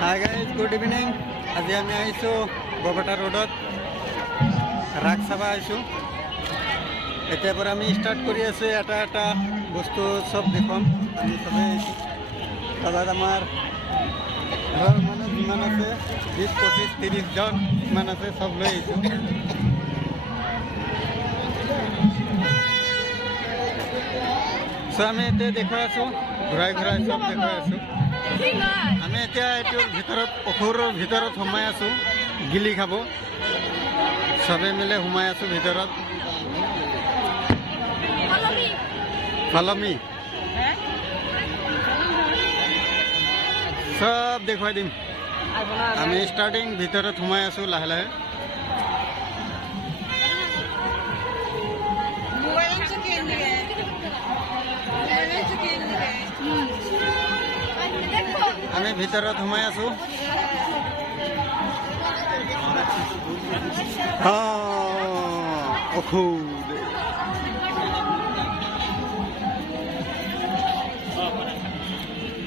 Hi guys, good evening. আজি আমি আহিছোঁ বৰপেটা ৰোডত ৰাস চাব আহিছোঁ। এতিয়াৰ পৰা আমি ষ্টাৰ্ট কৰি আছোঁ। এটা এটা বস্তু চব দেখুৱাম। আমি চবেই আহিছোঁ তাত। আমাৰ ঘৰৰ মানুহ যিমান আছে 20, 25, 30 জন যিমান আছে চব লৈ আহিছোঁ। আমি এতিয়া দেখুৱাই আছোঁ, ঘূৰাই ঘূৰাই চব দেখুৱাই আছোঁ। আমি এতিয়া এইটোৰ ভিতৰত অসুৰৰ ভিতৰত সোমাই আছোঁ, গিলি খাব। চবে মিলে সোমাই আছোঁ ভিতৰত। ফলমি চব দেখুৱাই দিম। আমি ষ্টাৰ্টিং ভিতৰত সোমাই আছোঁ লাহে লাহে। আমি ভিতৰত সোমাই আছোঁ। ঔষধ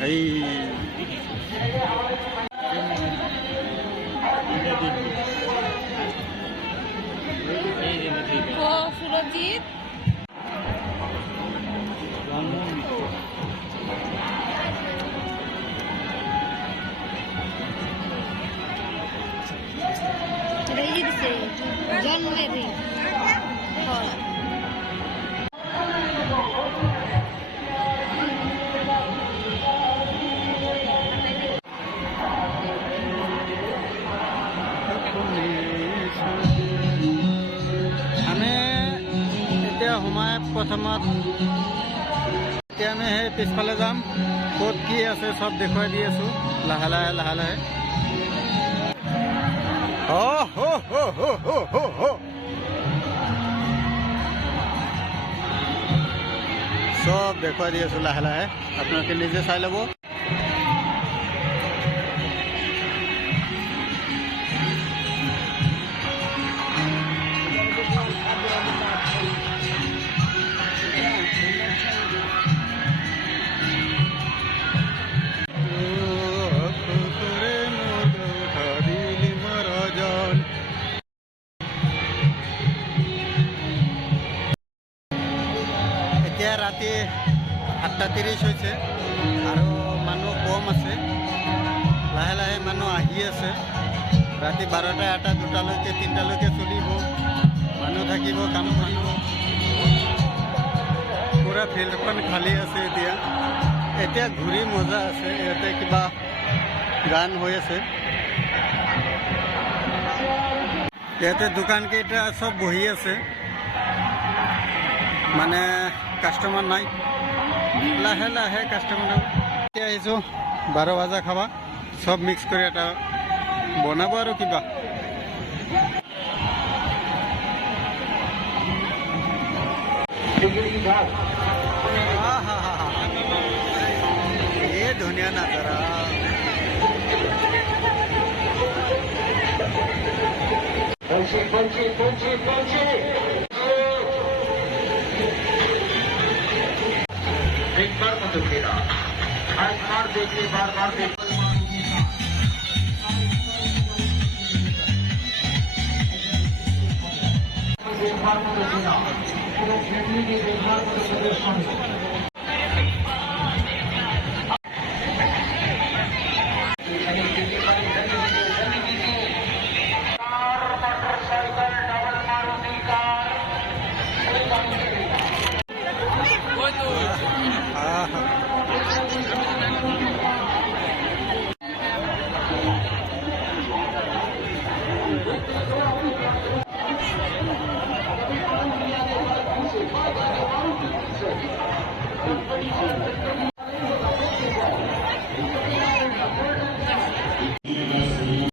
এই সুরজিৎ জন্মের আমি এতিয়া সোমাই প্ৰথমত এতিয়া আমি সেই পিছফালে যাম। ক'ত কি আছে চব দেখুৱাই দি আছোঁ লাহে লাহে লাহে লাহে। চব দেখুৱাই দি আছোঁ লাহে লাহে, আপোনালোকে নিজে চাই ল'ব। এতিয়া ৰাতি 7:30 হৈছে আৰু মানুহ কম আছে। লাহে লাহে মানুহ আহি আছে। ৰাতি 12টা, 1টা, 2টালৈকে 3টালৈকে চলিব। মানুহ থাকিব, কাম মানুহ। পুৰা ফিল্ডখন খালী আছে এতিয়া। এতিয়া ঘূৰি মজা আছে। ইয়াতে কিবা গান হৈ আছে। ইয়াতে দোকানকেইটা চব বহি আছে, মানে কাষ্টমাৰ নাই। লাহে লাহে কাষ্টমাৰ। এতিয়া আহিছোঁ 12 বজা খাবা। চব মিক্স কৰি এটা বনাব আৰু কিবা। এই ধুনীয়া নাজাৰা। एक बार मत फेरा, आज बार देखिए, बार बार देखिए। एक बार मत फेरा, पूरे फैमिली के एक बार मत सदस्य।